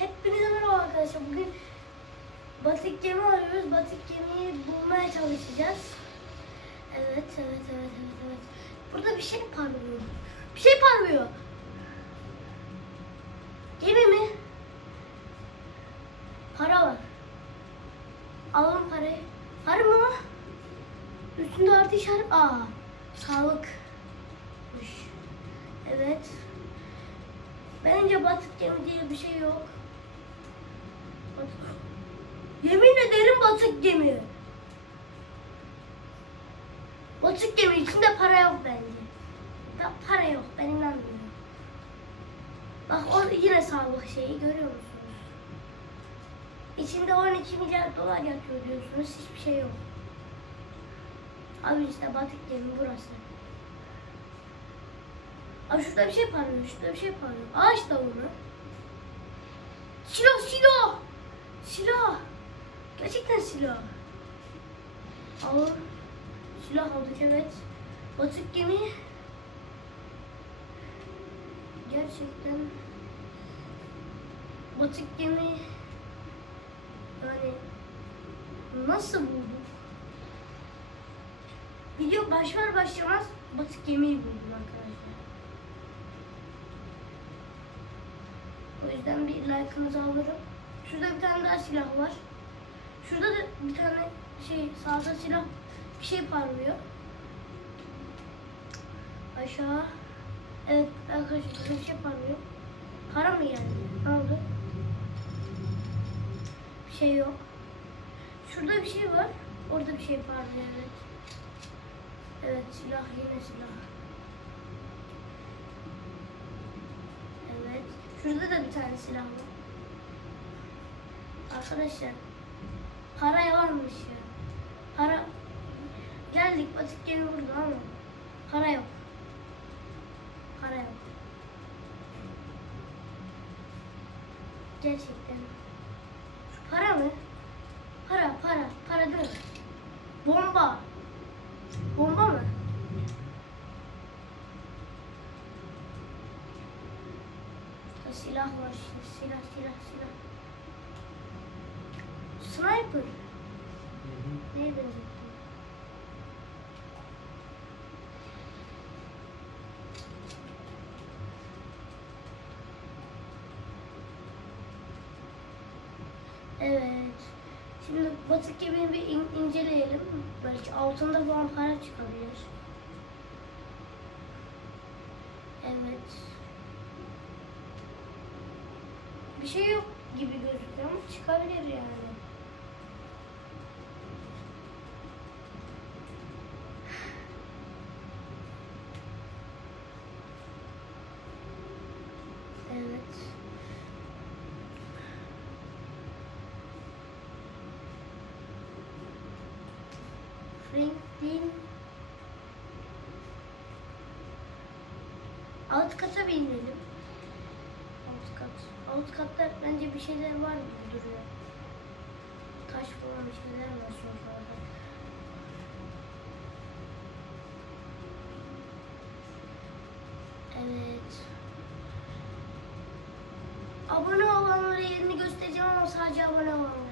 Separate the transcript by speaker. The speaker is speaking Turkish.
Speaker 1: Hepinize merhaba arkadaşlar. Bugün batık gemi arıyoruz. Batık gemiyi bulmaya çalışacağız. Evet, evet, evet, evet, evet. Burada bir şey parlıyor. Bir şey parlıyor. Gemi mi? Para var. Alalım parayı. Para mı? Üstünde artı işaret. Aa, sağlıkmış. Evet. Bence batık gemi diye bir şey yok. Yemin ederim batık gemi. Batık gemi içinde para yok bence. Da para yok ben inanmıyorum. Bak o yine sağlık şeyi görüyor musunuz? İçinde 12 milyar dolar yatıyor diyorsunuz hiçbir şey yok. Abi işte batık gemi burası. Abi şurada bir şey parlıyor, şurada bir şey parlıyor. Ağaç dalı Silah, silah! Silah! Gerçekten silah. Al. Silah aldık evet. Batık gemi. Gerçekten batık gemi yani nasıl bulduk? Video başlar başlamaz batık gemiyi buldum arkadaşlar. O yüzden bir like'ınızı alırım. Şurada bir tane daha silah var. Şurada da bir tane şey sağda silah bir şey parlıyor. Aşağı. Evet arkadaşlar bir şey parlıyor. Para mı geldi? Ne oldu? Bir şey yok. Şurada bir şey var. Orada bir şey parlıyor evet. Evet silah yine silah. Evet. Şurada da bir tane silah var. Arkadaşlar para yalanmış ya. Para geldik batık gemi burada ama para yok. Para yok. Gerçekten. Para mı? Para, para, para değil? Bomba. Bomba mı? Silah var işte. Silah, silah, silah. Sniper. Neye benzettim? Evet. Şimdi batık gemiyi bir in- inceleyelim. Belki altında falan para çıkabilir. Evet. Bir şey yok gibi gözüküyor ama çıkabilir yani. Evet. Franklin alt kata bir inelim. Alt kat. Alt katta bence bir şeyler var gibi duruyor. Taş falan bir şeyler var sofrada. Evet. Abone olanlara yerini göstereceğim ama sadece abone olanlara.